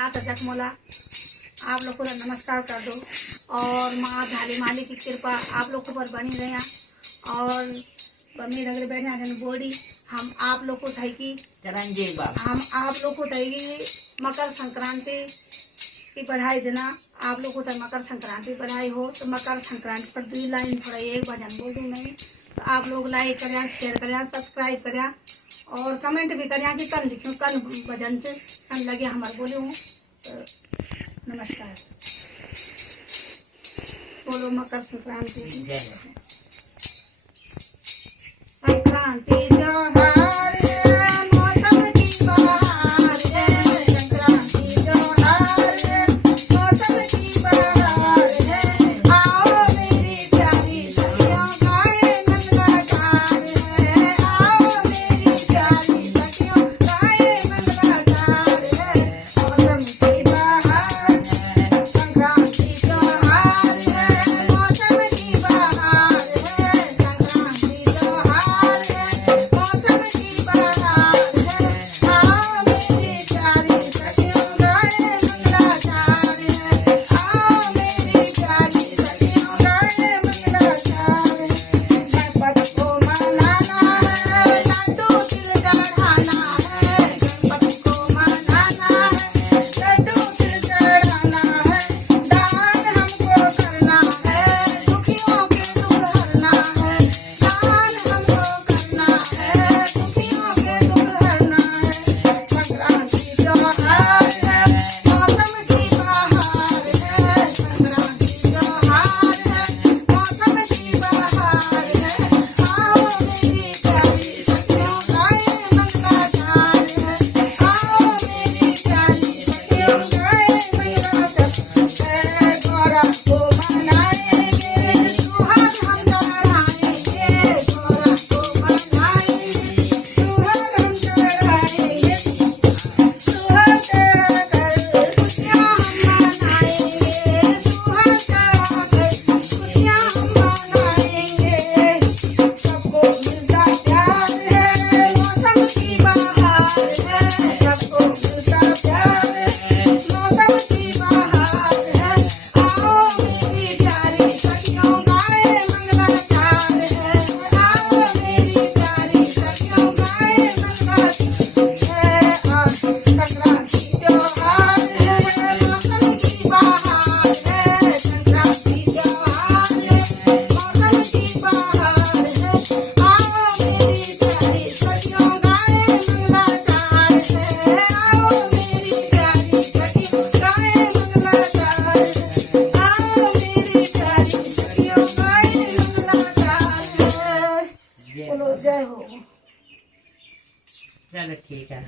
यहाँ सजक मोला आप लोग को नमस्कार कर दो और माँ धाली माली की कृपा आप लोग को पर बनी रहा और बमी रगड़े बैठे हैं बोड़ी हम आप लोग को थी की हम आप लोग को थी मकर संक्रांति की बधाई देना। आप लोग को तो मकर संक्रांति बधाई हो। तो मकर संक्रांति पर 2 लाइन थोड़ा एक भजन बोल दूँ नहीं तो आप लोग लाइक करें, शेयर करें, सब्सक्राइब करें और कमेंट भी करें कि कल लिखूँ कल भजन से कल लगे हमारे बोले हूँ। तो नमस्कार, बोलो मकर संक्रांति। संक्रांति त्योहार मौसम की बहार है, संक्रांति त्योहार मौसम की बहार है। आओ मेरी प्यारी सखियों गाए मंगलाचार है, आओ मेरी प्यारी सखियों गाए मंगलाचार है। मौसम की बहार है, संक्रांति त्योहार है, मौसम की बहार है, संक्रांति त्योहार है, मौसम की बहार है। आओ मेरी प्यारी सखियों गाए मंगलाचार है, आओ मेरी प्यारी सखियों गाए मंगलाचार है। गणपति को मनाना है, लड्डू तिल चढ़ाना है, गणपति को मनाना है, लड्डू तिल चढ़ाना है। दान हमको करना है, दुखियों के दुख हरना है, दान हमको करना है, दुखियों के दुख हरना है। संक्रांति त्योहार है, मौसम की बहार है, संक्रांति त्योहार है, मौसम की बहार है। आओ मेरी प्यारी सखियों गाए मंगलाचार है, आओ मेरी प्यारी सखियों गाए मंगलाचार है। गौरा को मनाएंगे, सुहाग हम चढ़ाएंगे, गौरा को मनाएंगे, सुहाग हम चढ़ाएंगे, सुहाग चढ़ाकर खुशियाँ हम मनाएंगे, सुहाग चढ़ाकर खुशियाँ हम मनाएंगे। सबको मिलता प्यार है, मौसम की बहार है, सबको मिलता प्यार है, मौसम की बहार है। आओ मेरी प्यारी सखियों गाए मंगलाचार है, आओ मेरी प्यारी सखियों गाए मंगलाचार है। संक्रांति त्योहार है, मौसम की बहार है, संक्रांति त्योहार है, मौसम की बहार है। आओ मेरी प्यारी सखियों गाए मंगलाचार है, आओ मेरी प्यारी सखियों गाए मंगलाचार है, आओ मेरी प्यारी सखियों गाए मंगलाचार है। बोलो जय हो। चलो ठीक है।